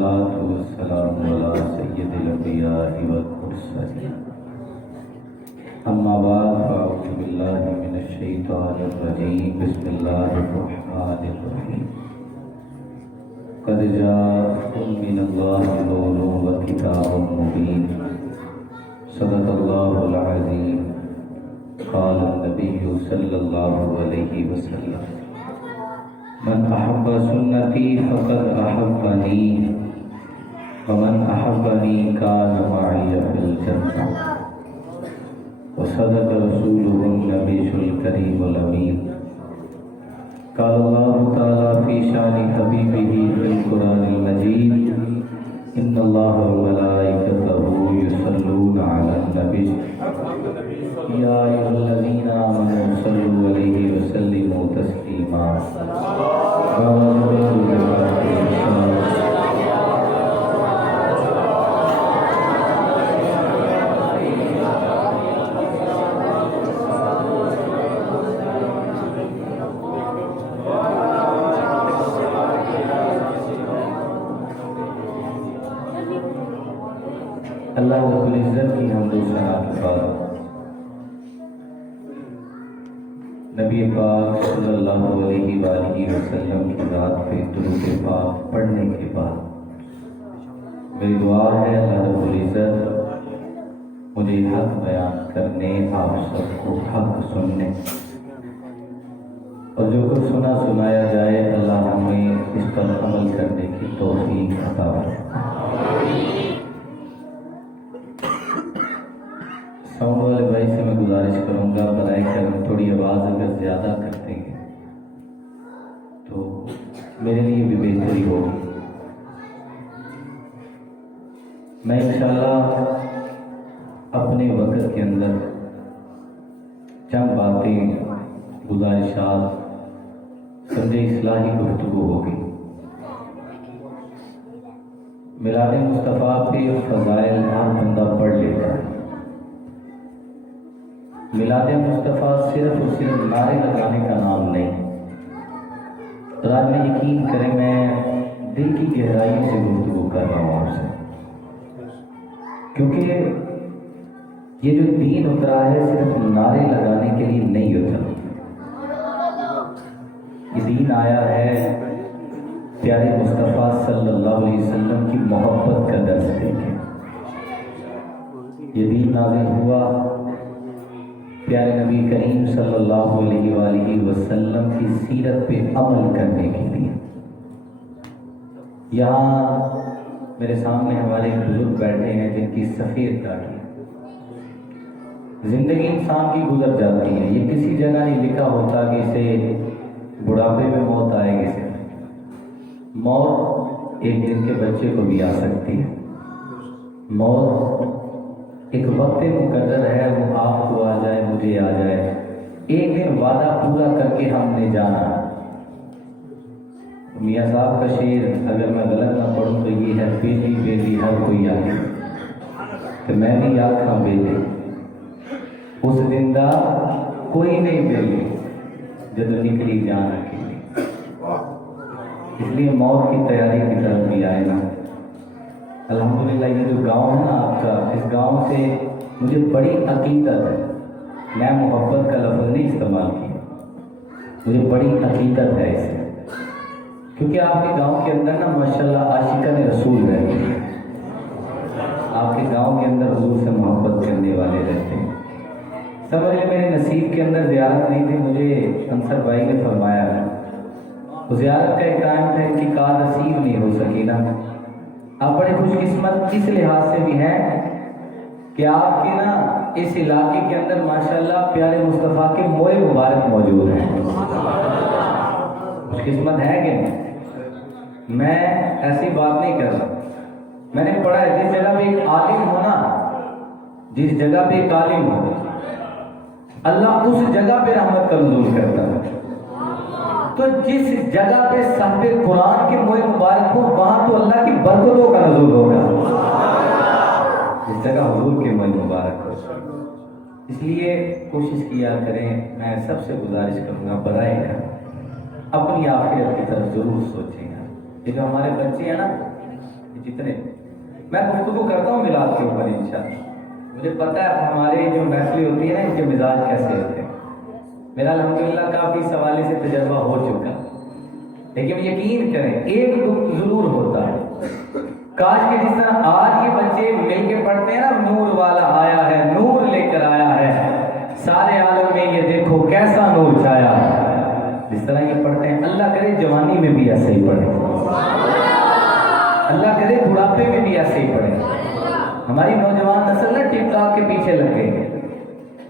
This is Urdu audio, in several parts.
والصلاة والسلام على سيد الأنبياء والمرسلين أما بعد فأعوذ بالله من الشيطان الرجيم بسم الله الرحمن الرحيم قد جاءكم من الله نور وكتاب مبين صدق الله العظيم قال النبي صلى الله عليه وسلم من أحب سنتي فقد أحبني ومن أحبني كان معي في الجنة وصدق رسوله النبي الكريم الأمين قال الله تعالى في شأن حبيبه في القرآن المجيد إن الله وملائكته يصلون على النبي يا أيها الذين آمنوا صلوا عليه وسلموا تسليما اللہ رب العزت کی حمد و ثنا کے بعد نبی پاک صلی اللہ علیہ وآلہ وسلم کی ذات پہ درود پاک پڑھنے کے بعد میری دعا ہے اللہ رب العزت مجھے حق بیان کرنے، آپ سب کو حق سننے اور جو کچھ سنا سنایا جائے اللہ ہمیں اس پر عمل کرنے کی توفیق عطا فرمائے۔ ساؤنڈ والے بھائی سے میں گزارش کروں گا برائے کرم تھوڑی آواز اگر زیادہ کرتے ہیں تو میرے لیے بھی بہتری ہوگی۔ میں انشاءاللہ اپنے وقت کے اندر چند باتیں گزارشات سمجھے اصلاحی گفتگو ہوگی۔ میلاد مصطفیٰ کے فضائل ہر بندہ پڑھ لیتا ہے۔ میلاد مصطفیٰ صرف اور صرف نعرے لگانے کا نام نہیں۔ آج میں یقین کریں میں دل کی گہرائی سے گفتگو کر رہا ہوں آپ سے، کیونکہ یہ جو دین اترا ہے صرف نعرے لگانے کے لیے نہیں اترا۔ یہ دین آیا ہے پیارے مصطفیٰ صلی اللہ علیہ وسلم کی محبت کا درس دے کے۔ یہ دین نازل ہوا پیارے نبی کریم صلی اللہ علیہ وآلہ وسلم کی سیرت پہ عمل کرنے کے لیے۔ یہاں میرے سامنے ہمارے بزرگ بیٹھے ہیں جن کی سفید داڑھی۔ زندگی انسان کی گزر جاتی ہے، یہ کسی جگہ نہیں لکھا ہوتا کہ اسے بڑھاپے میں موت آئے گی۔ سے موت ایک دن کے بچے کو بھی آ سکتی ہے۔ موت ایک وقت مقرر ہے، وہ آپ کو آ جائے مجھے آ جائے، ایک دن وعدہ پورا کر کے ہم نے جانا۔ میاں صاحب کا شعر اگر میں غلط نہ پڑھوں تو یہ ہے بیٹی بیٹی ہر کوئی آگے کہ میں بھی آنکھاں بیٹے اس زندہ کوئی نہیں بیٹے جب نکلی جان اکیلی۔ اس لیے موت کی تیاری کی طرف بھی آئے نا۔ الحمدللہ یہ جو گاؤں ہے نا آپ کا، اس گاؤں سے مجھے بڑی عقیدت ہے۔ میں محبت کا لفظ نہیں استعمال کیا، مجھے بڑی عقیدت ہے اس سے، کیونکہ آپ کے گاؤں کے اندر نا ماشاءاللہ عاشقان رسول رہتے ہیں۔ آپ کے گاؤں کے اندر حضور سے محبت کرنے والے رہتے ہیں۔ سمجھ لیں میرے نصیب کے اندر زیارت نہیں تھی، مجھے انصر بھائی نے فرمایا ہے زیارت کا ایک ٹائم تھا، ان کی کار نصیب نہیں ہو سکی نا۔ آپ بڑے خوش قسمت اس لحاظ سے بھی ہیں کہ آپ کے نا اس علاقے کے اندر ماشاءاللہ پیارے مصطفیٰ کے موئے مبارک موجود ہیں۔ خوش قسمت ہے کہ نہیں؟ میں ایسی بات نہیں کر رہا، میں نے پڑھا ہے جس جگہ پہ ایک عالم ہو نا، جس جگہ پہ ایک عالم ہو اللہ اس جگہ پہ رحمت کا نزول کرتا ہے۔ تو جس جگہ پہ صاحب قرآن کے موئے مبارک ہو وہاں تو اللہ کی برکتوں کا نزول ہوگا۔ اس جگہ حضور کے موئے مبارک ہو، اس لیے کوشش کیا کریں۔ میں سب سے گزارش کروں گا برائے کرم اپنی آخرت کی طرف ضرور سوچیں گا۔ یہ جو ہمارے بچے ہیں نا جتنے میں گفتگو کرتا ہوں میلاد کے اوپر انشاءاللہ، مجھے پتہ ہے ہمارے جو محفلیں ہوتی ہیں نا ان کے مزاج کیسے ہوتے ہیں. میرا الحمدللہ کافی سوالے سے تجربہ ہو چکا، لیکن یقین کریں ایک دکھ ضرور ہوتا ہے. کاش کہ جس طرح آج یہ بچے مل کے پڑھتے ہیں نا، نور والا آیا ہے، نور لے کر آیا ہے، سارے عالم میں یہ دیکھو کیسا نور چھایا ہے، جس طرح یہ پڑھتے ہیں اللہ کرے جوانی میں بھی ایسے ہی پڑھیں، اللہ کرے بڑھاپے میں بھی ایسے ہی پڑھیں. ہماری نوجوان نسل نا ٹک ٹاک کے پیچھے لگ گئی.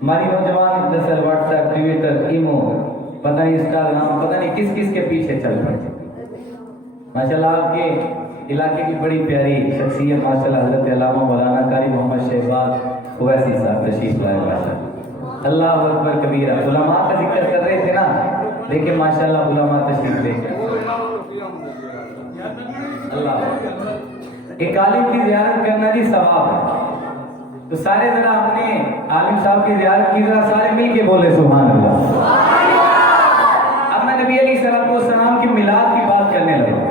ہماری نوجوان نسل واٹس ایپ، ٹویٹر، ایمو، پتہ نہیں انسٹاگرام، پتہ نہیں کس کس کے پیچھے چل پڑے. ماشاءاللہ آپ کے علاقے کی بڑی پیاری شخصیت ماشاءاللہ حضرت علامہ مولانا قاری محمد شہباز اویسی صاحب تشریف لائے ماشاءاللہ. اللہ اکبر کبیرہ. علماء کا ذکر کر رہے تھے نا، دیکھیں ماشاءاللہ علماء تشریف لے اللہ. ایک عالم کی زیارت کرنا جی ثواب ہے، تو سارے ذرا اپنے عالم صاحب کی زیارت کی ذرا سارے مل کے بولے سبحان اللہ. اب میں نبی علیہ السلام کی میلاد کی بات کرنے لگا.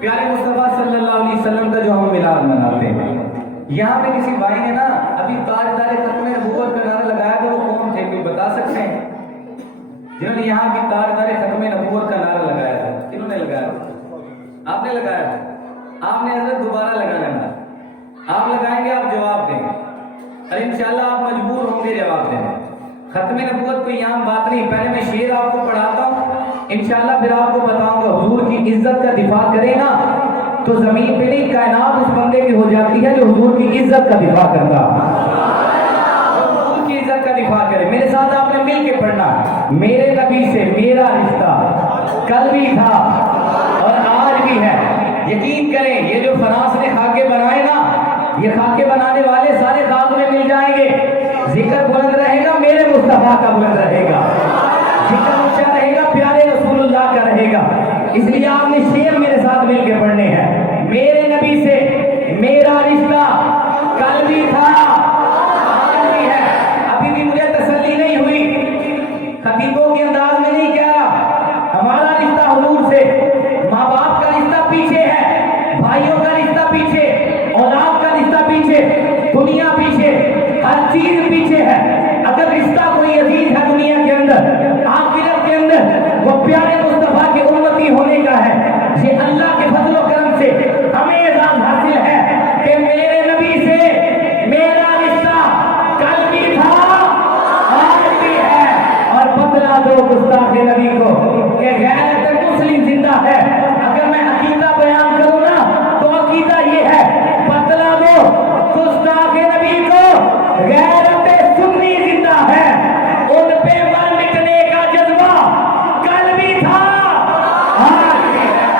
پیارے مصطفیٰ صلی اللہ علیہ وسلم کا جو ہم میلاد مناتے ہیں، یہاں پہ کسی بھائی نے نا ابھی تاجدار ختم نبوت کا نعرہ لگایا تھا، وہ کون تھے کوئی بتا سکتے ہیں جنہوں نے یہاں بھی تاجدار ختم نبوت کا نعرہ لگایا تھا؟ کنہوں نے لگایا؟ آپ نے لگایا تھا. آپ نے حضرت دوبارہ لگانا ہے، آپ لگائیں گے، آپ جواب دیں گے اور انشاءاللہ آپ مجبور ہوں گے جواب دینے. ختم نبوت کوئی عام بات نہیں. پہلے میں شعر آپ کو پڑھاتا ہوں، انشاءاللہ پھر آپ کو بتاؤں گا. حضور کی عزت کا دفاع کرے نا تو زمین پہ نہیں کائنات اس بندے کی ہو جاتی ہے جو حضور کی عزت کا دفاع کرتا. حضور کی عزت کا دفاع کرے. میرے ساتھ آپ نے مل کے پڑھنا. میرے نبی سے میرا رشتہ کل بھی تھا اور آج بھی ہے. یقین کریں یہ جو فراس نے خاکے بنائے نا، یہ خاکے بنانے والے سارے خاک میں مل جائیں گے. ذکر بلند رہے گا میرے مصطفیٰ کا بلند رہے گا، ذکر اونچا رہے گا پیارے رسول اللہ کا رہے گا. اس لیے آپ نے شعر میرے ساتھ مل کے پڑھنے ہیں. میرے نبی سے میرا رشتہ کل بھی تھا آج بھی ہے. ابھی بھی مجھے تسلی نہیں ہوئی، خطیبوں کے انداز میں نہیں کہہ رہا. ہمارا رشتہ حضور سے، ماں باپ کا رشتہ پیچھے ہے، بھائیوں کا رشتہ پیچھے، اولاد کا رشتہ پیچھے، دنیا پیچھے، ہر چیز پیچھے ہے. اگر رشتہ کوئی عزیز ہے دنیا کے اندر، آخرت کے اندر، وہ پیارے مصطفیٰ کے امتی ہونے کا ہے. یہ اللہ کے فضل و کرم سے ہمیں اعزاز حاصل ہے کہ میرے نبی سے میرا رشتہ کل بھی تھا آج بھی ہے. اور بتلا دو گستاخ نبی کو کہ غیرت مسلم زندہ ہے. اگر میں عقیدہ بیان کروں نا تو عقیدہ یہ ہے، بتلا دو گستاخ نبی کو غیرت سنی زندہ ہے. ان پہ مر مٹنے کا جذبہ کل بھی تھا آج بھی ہے.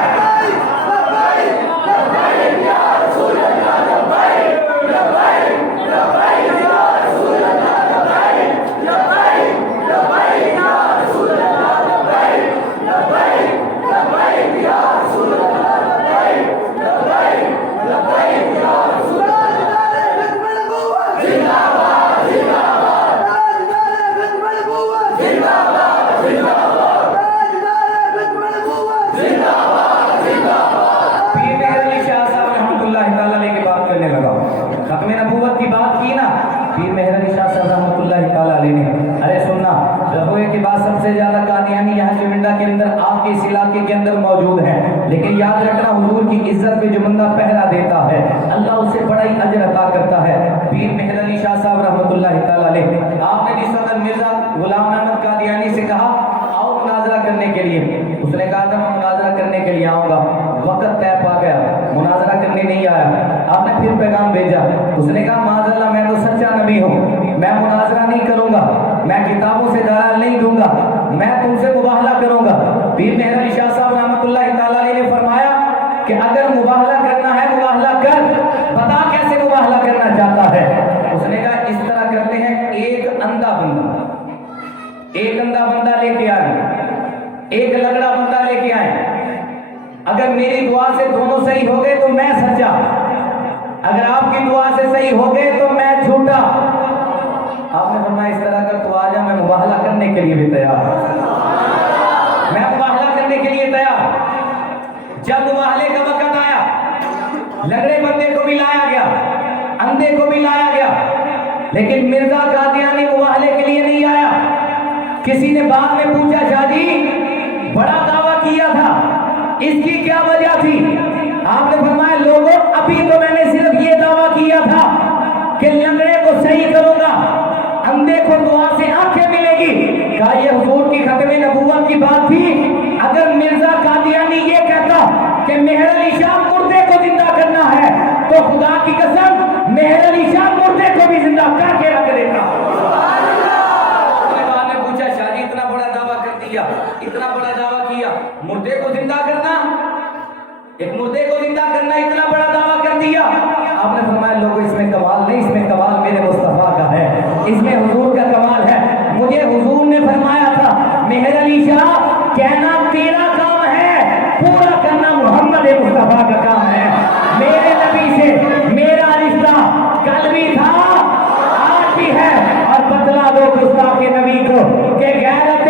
ختم نبوت کی بات کی نا پیر مہر علی شاہ صاحب رحمۃ اللہ تعالیٰ علیہ نے. ارے سننا، ربوے کے بعد سب سے زیادہ قادیانی یہاں چونڈا کے اندر آپ کے اس علاقے کے اندر موجود ہے. لیکن یاد رکھنا حضور کی عزت پہ جو بندہ پہرا دیتا ہے اللہ اسے بڑا ہی اجر عطا کرتا ہے. پیر مہر علی شاہ صاحب رحمۃ اللہ تعالیٰ علیہ، آپ نے جس وقت مرزا غلام احمد قادیانی سے کہا آؤ مناظرہ کرنے کے لیے، اس نے کہا تھا میں مناظرہ کرنے کے لیے آؤں گا. وقت طے پا گیا، مناظرہ کرنے نہیں آیا. آپ نے پھر پیغام بھیجا، اس نے کہا معاذ اللہ میں تو سچا نبی ہوں، میں مناظرہ نہیں کروں گا، میں کتابوں سے دلائل نہیں دوں گا، میں تم سے مباہلہ کروں گا. پیر مہر علی شاہ صاحب رحمۃ اللہ تعالیٰ علیہ نے فرمایا کہ اگر مباہلہ کرنا ہے مباہلہ کر، بتا کیسے مباہلہ کرنا چاہتا ہے. اس نے کہا اس طرح کرتے ہیں، ایک اندھا بندہ لے کے آئے، ایک لگڑا بندہ لے کے آئے. اگر میری دعا سے دونوں صحیح ہو گئے تو میں سچا، اگر آپ کی دعا سے صحیح ہو گئے تو میں جھوٹا. آپ نے فرمایا اس طرح کا تو آ جا، میں مباہلہ کرنے کے لیے بھی تیار ہوں، میں مباہلہ کرنے کے لیے تیار. جب مباہلے کا وقت آیا لنگڑے بندے کو بھی لایا گیا، اندھے کو بھی لایا گیا، لیکن مرزا قادیانی مباہلے کے لیے نہیں آیا۔ کسی نے بعد میں پوچھا شاہ جی بڑا دعویٰ کیا تھا، اس کی کیا وجہ تھی؟ آپ نے فرمایا لوگوں ابھی تو میں نے صرف یہ دعویٰ کیا تھا کہ لنگڑے کو صحیح کروں گا، اندھے کو دعا سے آنکھیں ملے گی۔ کہا یہ حضور کی ختم نبوت کی بات تھی۔ اگر مرزا قادیانی یہ کہتا کہ مہر علی شاہ مردے کو زندہ کرنا ہے تو خدا کی قسم مہر علی شاہ مردے کو بھی زندہ کر کے رکھ دیتا۔ نے پوچھا شاہ جی اتنا بڑا دعویٰ کر دیا، اتنا بڑا دعویٰ کیا، مردے کو زندہ کرنا، ایک مردے کو زندہ کرنا اتنا بڑا دعویٰ کر دیا۔ آپ نے فرمایا لوگوں اس میں کمال نہیں، اس میں کمال میرے مصطفیٰ کا ہے، اس میں حضور کا کمال ہے۔ مجھے حضور نے فرمایا تھا مہر علی شاہ کہنا تیرا کام ہے، پورا کرنا محمد مصطفیٰ کا کام ہے۔ میرے نبی سے میرا رشتہ کل بھی تھا آج بھی ہے، اور بتلا دو گستاخ کے نبی کو کہ غیرت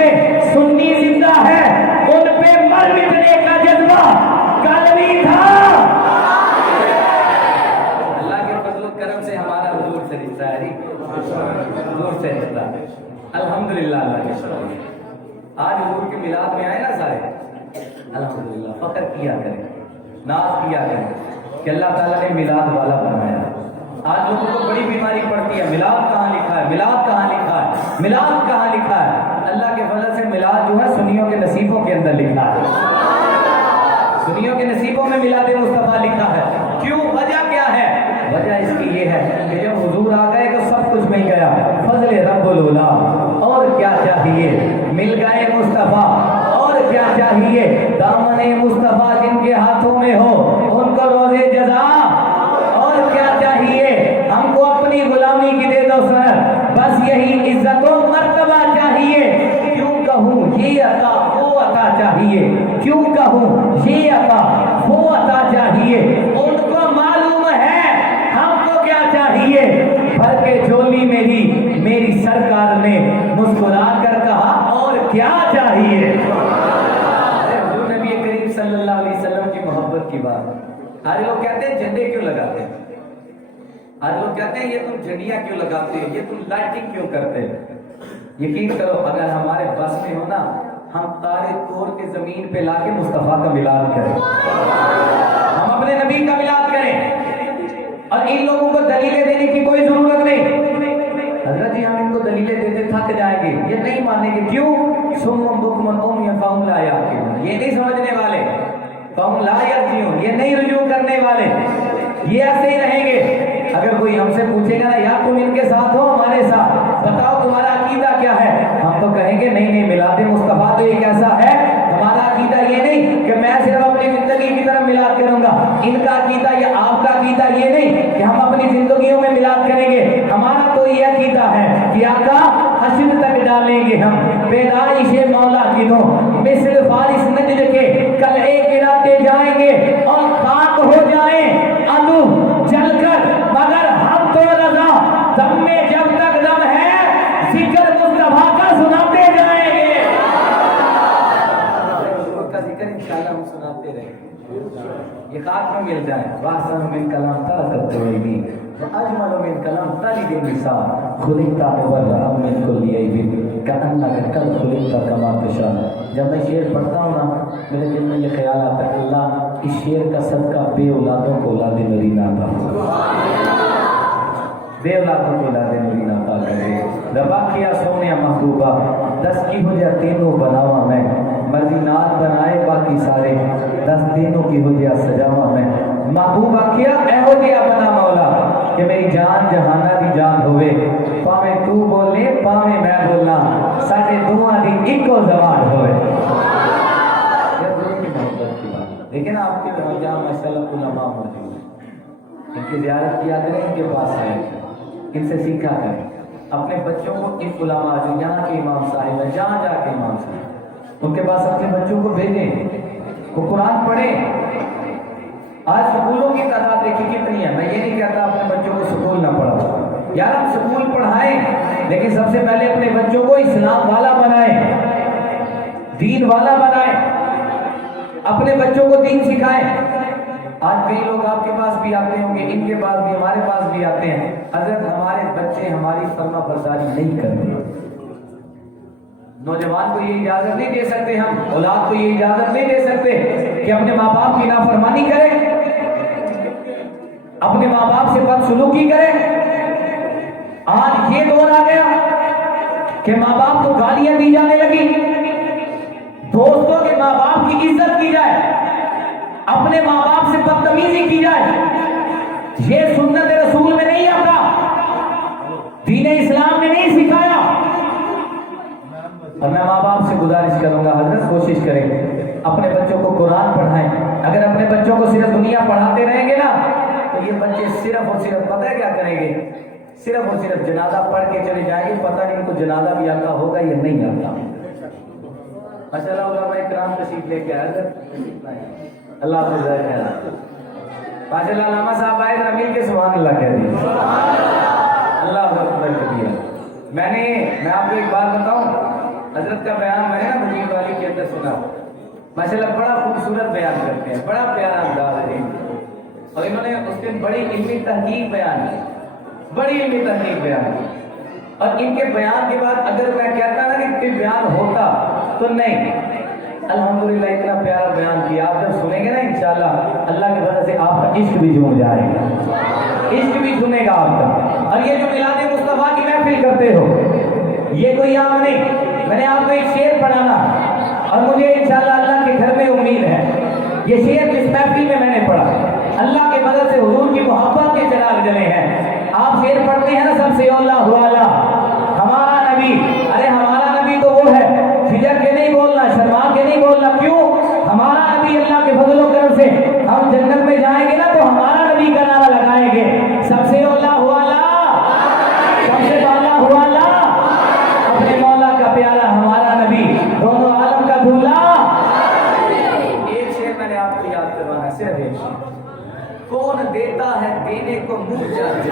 سنی زندہ ہے، ان پہ مر مٹنے کا جذبہ کل بھی تھا۔ اللہ کے فضل و کرم سے ہمارا حضور سے رشتہ ہے، حضور سے رشتہ ہے الحمدللہ۔ اللہ کے شکر آج حضور کے میلاد میں آئے نا سارے، الحمدللہ فخر کیا کریں، ناز کیا کریں کہ اللہ تعالیٰ نے میلاد والا بنایا۔ آج لوگوں کو بڑی بیماری پڑتی ہے، میلاد کہاں لکھا ہے، میلاد کہاں لکھا ہے، میلاد کہاں لکھا ہے؟ اللہ کے فضل سے میلاد جو ہے سنیوں کے نصیبوں کے اندر لکھا ہے، سنیوں کے نصیبوں میں میلاد مصطفیٰ لکھا ہے۔ کیوں؟ وجہ کیا ہے؟ وجہ اس کی یہ ہے کہ جب حضور آ گئے تو سب کچھ مل گیا، فضل رب العلا، اور کیا چاہیے؟ مل گئے مصطفیٰ، اور کیا چاہیے؟ دامن مصطفیٰ جن کے ہاتھوں میں ہو ان کو روزے جزا، اور کیا چاہیے؟ ہم کو اپنی غلامی کی دے دو سر، بس یہی عزت و مرتبہ چاہیے۔ کیوں کہوں یہ عطا وہ عطا چاہیے، کیوں کہوں یہ عطا وہ عطا چاہیے، ان کو معلوم ہے ہم کو کیا چاہیے۔ بھر کے جھولی میری سرکار نے مسکرا کر کہا اور کیا چاہیے۔ حضور نبی کریم صلی اللہ علیہ وسلم کی محبت کی بات۔ آج لوگ کہتے ہیں جھنڈے کیوں لگاتے ہیں، آج لوگ کہتے ہیں یہ تم جھنڈیاں کیوں لگاتے ہو، یہ تم لائٹنگ کیوں کرتے ہو۔ یقین کرو اگر ہمارے بس میں ہو نا، ہم تارے توڑ کے زمین پہ لا کے مصطفیٰ کا میلاد کریں، ہم اپنے نبی کا میلاد کریں، اور ان لوگوں کو دلیلیں دینے کی کوئی ضرورت نہیں۔ حضرت جی ہم ان کو دلیلیں دیتے تھک جائیں گے، یہ نہیں مانیں گے۔ کیوں؟ سم بکم عمی فہم لا یعقلون، یہ نہیں سمجھنے والے، فہم لا یرجعون، یہ نہیں رجوع کرنے والے، یہ ایسے ہی رہیں گے۔ اگر کوئی ہم سے پوچھے گا نا یا تم ان کے ساتھ ہو ہمارے ساتھ، بتاؤ تمہارا عقیدہ کیا ہے، ہم تو کہیں گے نہیں میلاد مصطفیٰ تو ایک ایسا ہے، ہمارا عقیدہ یہ نہیں کہ میں صرف اپنی زندگی کی طرف میلاد کروں گا، ان کا عقیدہ یا آپ کا عقیدہ یہ نہیں کہ ہم اپنی زندگیوں میں میلاد کریں گے، ہمارا تو یہ عقیدہ ہے کہ آقا حشر تک ڈالیں گے ہم پیدائش مولا کی دو، مصر فارس نجد کے کل ایک گراتے جائیں گے اور خاک ہو جائیں عدو جل کر، مگر ہم تو رضا دم میں جب تک دم ہے ذکر مصطفیٰ کا سناتے جائیں گے۔ کا ذکر انشاءاللہ ہم سناتے رہیں گے، یہ خاک میں مل جائے۔ وَأَحْسَنُ مِنْ كَلَامٍ تَرَكَتْ عَيْنِي وَأَجْمَلُ مِنْ كَلَامٍ تَلِدُ النِّسَاءُ خُلِقْتَ مُبَرَّأً مِنْ كُلِّ عَيْبٍ كَأَنَّكَ قَدْ خُلِقْتَ كَمَا تَشَاءُ۔ جب میں شعر پڑھتا ہوں نا میرے دل میں یہ خیال آتا ہے اللہ اس شعر کا صدقہ بے اولادوں کو اولاد نبی عطا فرما، بے اولادوں کو اولاد نبی عطا کرے۔ ربا کیا سونے محبوبہ دس کی ہو جائے تینوں بناوا میں، مرضی نات بنائے باقی سارے دس دینوں کی ہو جائے سجاوا میں، محبوبہ کیا اے ہو گیا بنا مولا کہ میری جان جہانہ دی جان ہوئے، پاویں تو بولے پاویں میں بولنا ساڈے دعا دی ایکو زبان ہوئے۔ لیکن آپ کے جہاں ماشاءاللہ علماء موجود ہیں، ان کی زیارت کیا کریں، ان کے پاس آئیں، ان سے سیکھا کریں، اپنے بچوں کو ان علماء جو یہاں کے امام صاحب ہیں، جہاں جا کے امام صاحب ان کے پاس اپنے بچوں کو بھیجیں، وہ قرآن پڑھیں۔ آج سکولوں کی تعداد دیکھیں کتنی ہے، میں یہ نہیں کہتا اپنے بچوں کو سکول نہ پڑھاؤ، یار ہم سکول پڑھائیں لیکن سب سے پہلے اپنے بچوں کو اسلام والا بنائیں، دین والا بنائیں، اپنے بچوں کو دین سکھائیں۔ آج کئی لوگ آپ کے پاس بھی آتے ہوں گے، ان کے پاس بھی، ہمارے پاس بھی آتے ہیں، حضرت ہمارے بچے ہماری فرما برداری نہیں کرتے۔ نوجوان کو یہ اجازت نہیں دے سکتے، ہم اولاد کو یہ اجازت نہیں دے سکتے کہ اپنے ماں باپ کی نافرمانی کرے، اپنے ماں باپ سے بدسلوکی کرے۔ آج یہ دور آ گیا کہ ماں باپ کو گالیاں دی جانے لگی، دوستوں کے ماں باپ کی عزت کی جائے، اپنے ماں باپ سے بدتمیزی کی جائے۔ یہ سنت رسول میں نہیں آتا، دین اسلام نے نہیں سکھایا۔ اور میں ماں باپ سے گزارش کروں گا، حضرت کوشش کریں اپنے بچوں کو قرآن پڑھائیں۔ اگر اپنے بچوں کو صرف دنیا پڑھاتے رہیں گے نا تو یہ بچے صرف اور صرف پتہ ہے کیا کریں گے؟ صرف اور صرف جنازہ پڑھ کے چلے جائیں گے، پتہ نہیں ان کو جنازہ بھی آتا ہوگا یا نہیں آتا۔ ماشاءاللہ علماء کرام تشریف لے کے آئے، اللہ حافظ ہے۔ ماشاءاللہ علامہ صاحب آئے ذرا مل کے سبحان اللہ کہہ دیجیے۔ اللہ اکبر کبیرہ۔ میں آپ کو ایک بات بتاؤں، حضرت کا بیان میں نے نا مجید والی کے اندر سنا، ماشاءاللہ بڑا خوبصورت بیان کرتے ہیں، بڑا پیارا انداز ہے، اور انہوں نے اس دن بڑی علمی تحقیق بیان کی، بڑی علمی تحقیق بیان کی۔ اور ان کے بیان کے بعد اگر میں کہتا نا کہ کوئی بیان ہوتا تو نہیں، الحمدللہ اتنا پیارا بیان کیا۔ آپ جب سنیں گے نا انشاءاللہ اللہ کی وجہ سے آپ کا عشق بھی جھوم جائے گا، عشق بھی سنے گا آپ کا۔ اور یہ جو میلاد مصطفیٰ کی محفل کرتے ہو، یہ کوئی عام نہیں۔ میں نے آپ کو ایک شعر پڑھانا، اور مجھے انشاءاللہ اللہ کے گھر میں امید ہے یہ شعر اس محفل میں نے پڑھا، اللہ کے مدد سے حضور کی محبت کے چراغ جلے ہیں۔ آپ شعر پڑھتے ہیں نا سب سے اللہ والا ہمارا نبی، ارے ہمارا نبی تو وہ ہے، جھجک کے نہیں بولنا، شرما کے نہیں بولنا۔ کیوں؟ ہمارا نبی اللہ کے فضل و کرم سے ہم جنت میں جائیں گے نا تو ہمارا نبی کا نعرہ لگائیں گے، سب سے اللہ والا، سب سے بالا والا، اپنے مولا کا پیارا ہمارا نبی، دونوں عالم کا دھولا۔ ایک شعر میں نے آپ کو یاد کروانا ہے، صرف ایک شعر۔ کون دیتا ہے دینے کو منہ جاتے،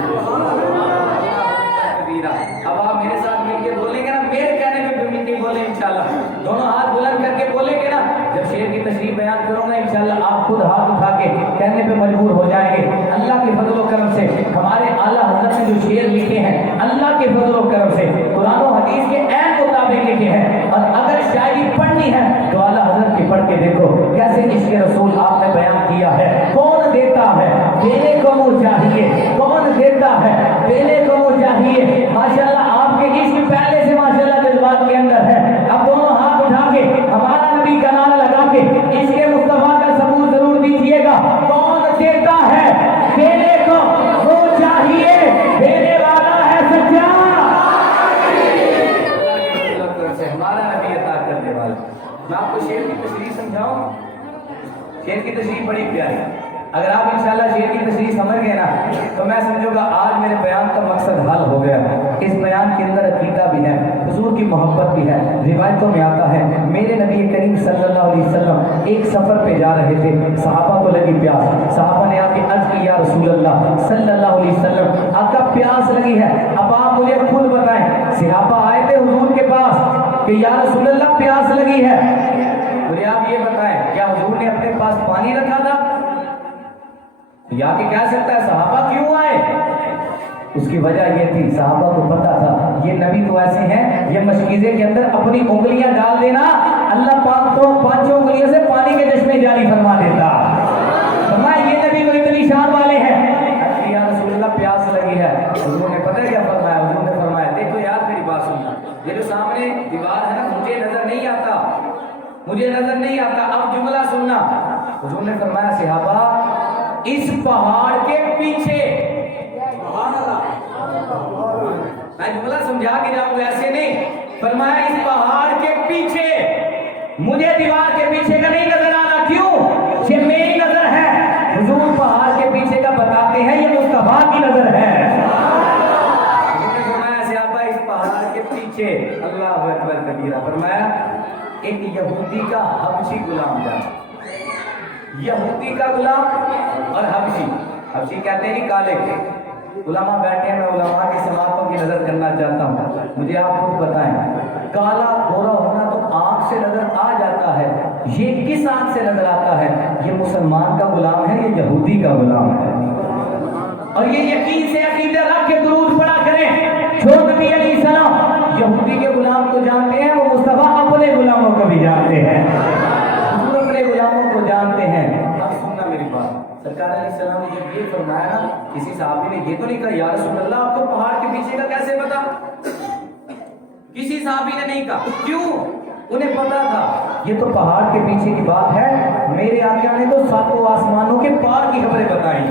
اب آپ میرے ساتھ مل کے بولیں گے نا، میرے کہنے پہ بھی نہیں بولیں انشاءاللہ، دونوں ہاتھ بلند کر کے بولیں گے نا، جب شعر کی تشریح بیان کروں گا انشاءاللہ آپ خود ہاتھ اٹھا کے کہنے پہ مجبور ہو جائیں گے۔ اللہ کے فضل و کرم سے ہمارے اعلیٰ حضرت نے جو شعر لکھے ہیں اللہ کے فضل و کرم سے قرآن و حدیث کے عین مطابق لکھے ہیں، اور اگر شاعری پڑھنی ہے تو اعلیٰ حضرت کی پڑھ کے دیکھو کیسے عشق رسول آپ نے بیان کیا ہے۔ کون دیتا ہے دینے کو منہ چاہیے، کون دیتا ہے دینے کو منہ چاہیے۔ ماشاءاللہ آپ کے عشق پہلے سے ماشاءاللہ جذبات کے اندر ہے۔ اب دونوں ہاتھ اٹھا کے ہمارا نبی کا نعرہ لگا کے عشق مصطفیٰ کا ثبوت ضرور دیجیے گا۔ کون دیتا ہے دینے کو منہ چاہیے، دینے والا ہے سچا، ہمارا نبی عطا کرنے والا۔ میں آپ کو شعر کی تشریح سمجھاؤں، شعر کی تشریح بڑی پیاری، اگر آپ انشاءاللہ شعر کی تشریح سمجھ گئے نا تو میں سمجھوں گا آج میرے بیان کا مقصد حل ہو گیا۔ اس بیان کے اندر عقیدہ بھی ہے، حضور کی محبت بھی ہے۔ روایتوں میں آتا ہے میرے نبی کریم صلی اللہ علیہ وسلم ایک سفر پہ جا رہے تھے، صحابہ کو لگی پیاس، صحابہ نے آ کے عرض کی یا رسول اللہ صلی اللہ علیہ وسلم آقا پیاس لگی ہے، اب آپ مجھے خود بتائیں۔ صحابہ آئے تھے حضور کے پاس کہ یا رسول اللہ پیاس لگی ہے، مجھے آپ یہ بتائیں کیا حضور نے اپنے پاس پانی رکھا تھا؟ یا کہ کہہ سکتا ہے صحابہ کیوں آئے؟ اس کی وجہ یہ تھی صحابہ کو پتا تھا یہ نبی تو ایسے ہیں یہ مشکیزے کے اندر اپنی انگلیاں ڈال دینا اللہ پاک تو پانچوں انگلیوں سے پانی کے چشمے جاری فرما دیتا۔ فرمایا یہ نبی تو اتنی شان والے ہیں۔ یا رسول اللہ پیاس لگی ہے، حضور نے پتہ کیا فرمایا؟ حضور نے فرمایا دیکھو یار میری بات سننا، یہ جو سامنے دیوار ہے نا مجھے نظر نہیں آتا، مجھے نظر نہیں آتا، اب جملہ سننا۔ حضور نے فرمایا صحابہ اس پہاڑ کے پیچھے، میں جملہ سمجھا کے جاؤں گا ایسے نہیں، فرمایا اس پہاڑ کے پیچھے، مجھے دیوار کے پیچھے کا نہیں نظر آنا، کیوں؟ یہ میری نظر ہے، حضور پہاڑ کے پیچھے کا بتاتے ہیں یہ مصطفیٰ کی نظر ہے۔ فرمایا صحابہ اس پہاڑ کے پیچھے، اللہ اکبر کبیرہ، فرمایا ایک یہودی کا حبشی غلام تھا، یہودی کا غلام اور حبشی کہتے ہیں کالے کے۔ علماء بیٹھے ہیں، میں علماء کی سماعتوں کی نظر کرنا چاہتا ہوں، مجھے آپ خود بتائیں کالا گورا ہونا تو آنکھ سے نظر آ جاتا ہے، یہ کس آنکھ سے نظر آتا ہے؟ یہ مسلمان کا غلام ہے، یہ یہودی کا غلام ہے۔ اور یہ یقین سے عقیدہ رکھ کے درود پڑھا کریں، جو نبی علیہ السلام یہودی کے غلام کو جانتے ہیں، وہ مصطفیٰ اپنے غلاموں کو بھی جانتے ہیں، حضور اپنے غلاموں کو جانتے ہیں۔ اب سننا میری بات، سرکار علیہ السلام نے جب یہ فرمایا نا، کسی صحابی نے یہ تو نہیں کہا یا رسول اللہ آپ کو پہاڑ کے پیچھے کا کیسے پتا؟ کسی صحابی نے نہیں کہا، کیوں؟ انہیں پتا تھا یہ تو پہاڑ کے پیچھے کی بات ہے، میرے آقا نے تو ساتوں آسمانوں کے پار کی خبریں بتائی،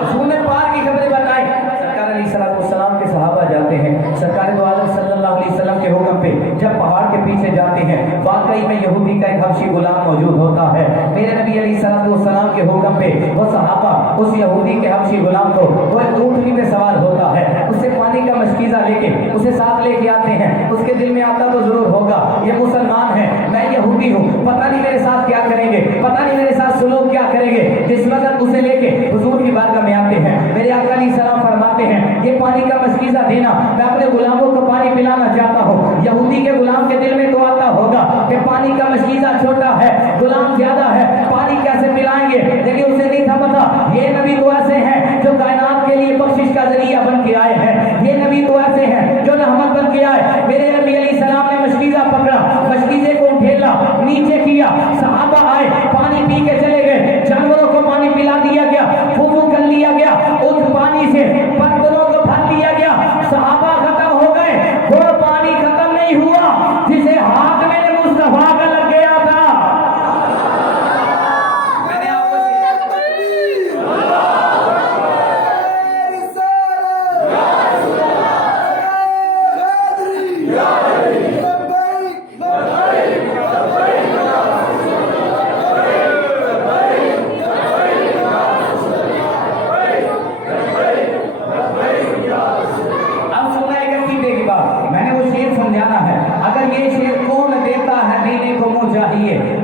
حضور نے پار کی خبریں بتائی۔ سرکار علیہ السلام کے صحابہ جاتے ہیں، سرکار دو عالم صلی اللہ علیہ وسلم کے حکم پہ جب پہاڑ کے پیچھے جاتے ہیں، واقعی میں یہودی کا ایک حبشی غلام موجود ہوتا ہے۔ میرے نبی علیہ السلام کے حکم پہ وہ صحابہ اس یہودی کے حبشی غلام کو، وہ اونٹنی پہ سوار ہوتا ہے، اس سے پانی کا مشکیزہ لے کے اسے ساتھ لے کے آتے ہیں۔ اس کے دل میں آتا تو ضرور ہوگا یہ مسلمان ہے، میں یہودی ہوں، پتہ نہیں میرے ساتھ کیا کریں گے، پتہ نہیں میرے ساتھ سلوک کیا کریں گے۔ جس وقت اسے لے کے حضور کی بارگاہ میں آتے ہیں، میرے آقا علیہ السلام فرماتے ہیں یہ پانی کا مشکیزہ دینا، میں اپنے غلاموں کو پانی پلانا چاہتا ہوں۔ یہودی کے غلام کے دل میں تو آتا ہوگا کہ پانی کا مشکیزہ چھوٹا ہے، غلام زیادہ ہے، پانی کیسے پلائیں گے، لیکن اسے نہیں تھا پتا یہ نبی تو ایسے ہیں جو کائنات کے لیے بخشش کا ذریعہ بن کے آئے ہیں، یہ نبی تو ایسے ہیں جو رحمت بن کے آئے۔ میرے نبی علیہ السلام نے مشکیزہ پکڑا، مشکیزے کو ڈھیلا، نیچے کیا، صحابہ آئے، پانی پی کے چلے گئے، جانوروں کو پانی پلا دیا گیا، وضو کر لیا گیا، اس پانی سے برتنوں کو بھر دیا گیا، صحابہ ختم ہو گئے۔ وہ پانی ختم نہیں ہوا جسے ہاتھ میں مصطفیٰ کا لگ گیا تھا۔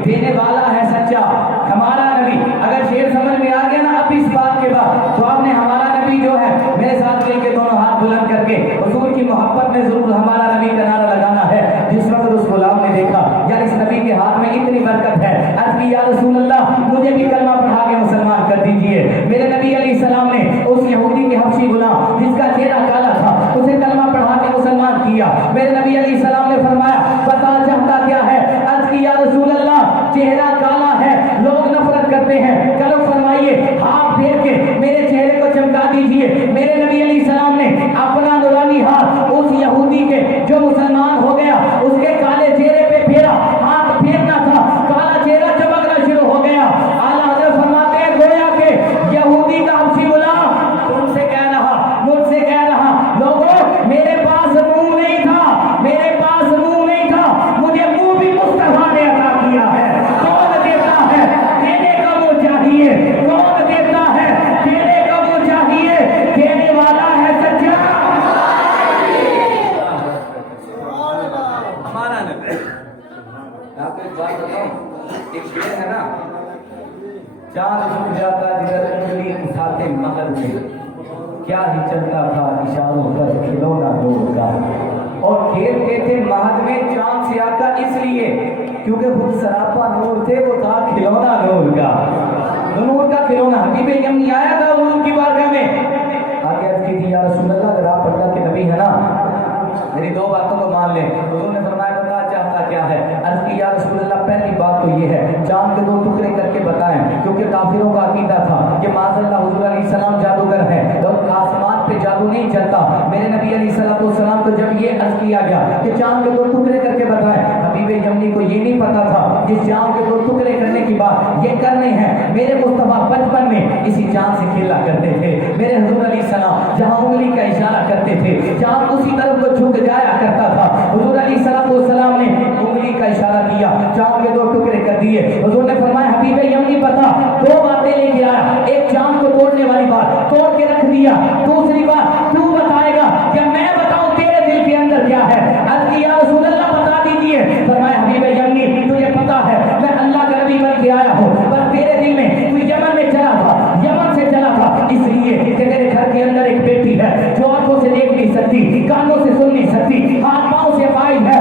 دینے والا ہے سچا ہمارا نبی۔ اگر شعر سمجھ میں آ گیا نا اب اس بات کے بعد، تو آپ نے ہمارا نبی جو ہے میرے ساتھ لے کے دونوں ہاتھ بلند کر کے حضور کی محبت میں ضرور ہمارا نبی کا نعرہ لگانا ہے۔ جس وقت اس غلام نے دیکھا یار اس نبی کے ہاتھ میں اتنی برکت ہے، عرض کی یا رسول اللہ مجھے بھی کلمہ پڑھا کے مسلمان کر دیجئے۔ میرے نبی علیہ السلام نے اس یہودی کے حبشی غلام جس کا چہرہ کالا تھا اسے کلمہ پڑھا کے مسلمان کیا۔ میرے نبی علیہ السلام نے فرمایا بتا چاہتا کیا ہے؟ عرض کی یا رسول اللہ چہرہ کالا ہے، لوگ نفرت کرتے ہیں، چلو فرمائیے ہاتھ پھیر کے میرے چہرے کو چمکا دیجئے۔ میرے نبی علیہ السلام نے اپنا نورانی ہاتھ اس یہودی کے جو مسلمان ہو گیا اس کے کالے چہرے پہ پھیرا، ہاتھ پھیرنا تھا، کالا چہرہ چمکنا شروع ہو گیا۔ اعلیٰ حضرت فرماتے ہیں گویا کہ یہودی کا حبشی غلام تم سے کہہ رہا، مجھ سے کہہ رہا لوگوں میرے پاس منہ نہیں تھا، میرے پاس منہ نہیں تھا، مجھے منہ بھی مصطفیٰ نے عطا کیا ہے۔ کون دیتا ہے؟ دینے کا وہ چاہیے، کون دیتا ہے؟ دینے کا وہ چاہیے، دینے والا ہے سچا ہمارا نبی۔ آپ کو ایک بات بتاؤں، ایک شعر ہے نا، چاند جھک جاتا جدھر انگلی اٹھاتے مگر سے، کیا ہی چلتا تھا اشاروں پر کھلونا نور کا۔ اور کھیلتے تھے مہد میں چاند سے آقا اس لیے کیونکہ خود سراپا نور تھے، وہ تھا کھلونا نور کا، نور کا کھلونا۔ حبیب یمنی آیا تھا حضور کی بارگاہ میں، آگے عرض کی تھی یا رسول اللہ اگر آپ اللہ کے نبی ہیں نا میری دو باتوں کو مان لیں۔ حضور نے فرمایا بتا چاہتا کیا ہے؟ عرض کی یا رسول اللہ پہلی بات تو یہ ہے چاند کے 2 ٹکڑے کر کے بتائیں، کیونکہ کافروں کا عقیدہ تھا کہ معاذ اللہ حضور علیہ السلام جادوگر ہیں اور آسمان پہ جادو نہیں چلتا۔ میرے نبی علیہ السلام کو جب یہ عرض کیا گیا کہ چاند کے 2 ٹکڑے کر کے بتائیں، حبیب یمنی کو یہ نہیں پتا تھا کہ چاند کے 2 ٹکڑے کرنے کی بات یہ کرنے ہیں۔ میرے مصطفیٰ بچپن میں اسی چاند سے کھیلا کرتے تھے، میرے حضور علیہ السلام جہاں انگلی کا اشارہ کرتے تھے چاند اسی طرف کو جھک جایا کرتا تھا۔ حضور علیہ السلام نے انگلی کا اشارہ کیا، چاند کے 2 ٹکڑے کر دیے۔ حضور نے فرمایا حبیب یمنی بتا 2 باتیں لے کے آیا، ایک چاند کو توڑنے والی بات توڑ کے رکھ دیا، دوسری بات تو بتائے گا کہ میں بتاؤں تیرے دل کے اندر کیا ہے؟ عرض کی یا رسول اللہ بتا دیجئے۔ فرمایا حبیب یمنی تجھے پتا ہے میں اللہ کا نبی بن کے آیا ہوں، پر تیرے دل میں تو یمن میں چلا تھا، یمن سے چلا تھا اس لیے کہ تیرے گھر کے اندر ایک بیٹی ہے جو آنکھوں سے دیکھ نہیں سکتی، کانوں سے سن نہیں سکتی، ہاتھ پاؤں سے فائل ہے،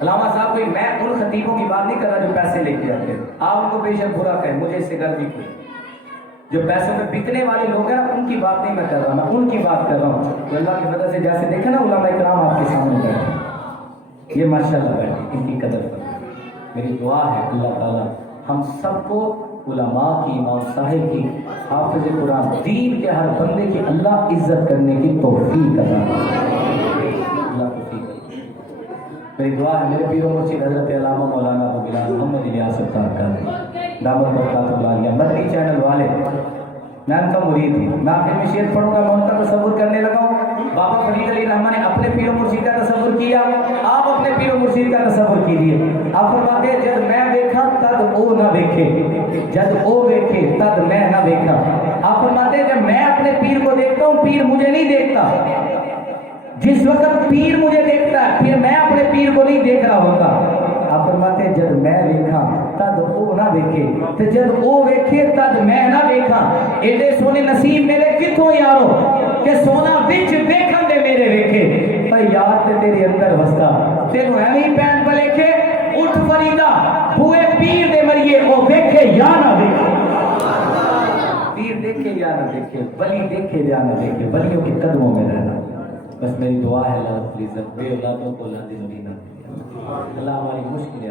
علامہ صاحب کوئی، میں ان خطیبوں کی بات نہیں کر رہا جو پیسے لے کے آتے ہیں، آپ ان کو بے شک برا کہیں، مجھے اس سے غلطی کوئی، جو پیسوں میں بکنے والے لوگ ہیں ان کی بات نہیں میں کر رہا، میں ان کی بات کر رہا ہوں تو اللہ کی فضل سے جیسے دیکھا نا علماء کرام آپ کے سامنے بیٹھے، یہ ماشاءاللہ بیٹھے، ان کی قدر کریں۔ میری دعا ہے اللہ تعالیٰ ہم سب کو علماء کی، امام صاحب کی، حافظ قرآن، دین کے ہر بندے کی اللہ عزت کرنے کی توفیق عطا فرمائے۔ اللہ توفیق عطا۔ میری دعا ہے میرے پیر و مرشد حضرت علامہ مولانا ابو بلال محمد الیاس اتار کر دامت برکاتہ العالیہ مدنی چینل والے، میں ان کا مرید ہوں، میں آخر میں شعر پڑھوں گا، میں ان کا تصور کرنے لگا ہوں۔ بابا فرید علی رحمٰن نے اپنے پیر و مرشد کا تصور کیا، آپ اپنے پیر و مرشد کا تصور کیجیے۔ آپ فرماتے ہیں جد میں دیکھا تد او نہ دیکھے، جد او دیکھے تد میں نہ دیکھا۔ آپ فرماتے ہیں جب میں اپنے پیر کو دیکھتا ہوں پیر مجھے نہیں دیکھتا، جس وقت پیر مجھے دیکھتا ہے پھر میں اپنے پیر کو نہیں دیکھ رہا ہوتا۔ آپ فرماتے ہیں جد میں دیکھا تد او نہ دیکھے، تو جد او دیکھے تد میں نہ دیکھا۔ ایڈے سونے نصیب میرے کتوں یارو کہ سونا وچ دیکھن دے میرے ویکھے، پر یار تے تیرے اندر وسدا تینوں ایویں پین بلکھے، اٹھ فریدا ہوئے پیر دے مریے او ویکھے یا نہ ویکھے، پیر دیکھے یا نہ دیکھے، ولی دیکھے یا نہ دیکھے، ولیوں کے قدموں میں رہنا۔ بس میری دعا ہے اللہ رب العزت بے اولادوں کو اولاد مدینہ دے، اللہ ہماری مشکلیں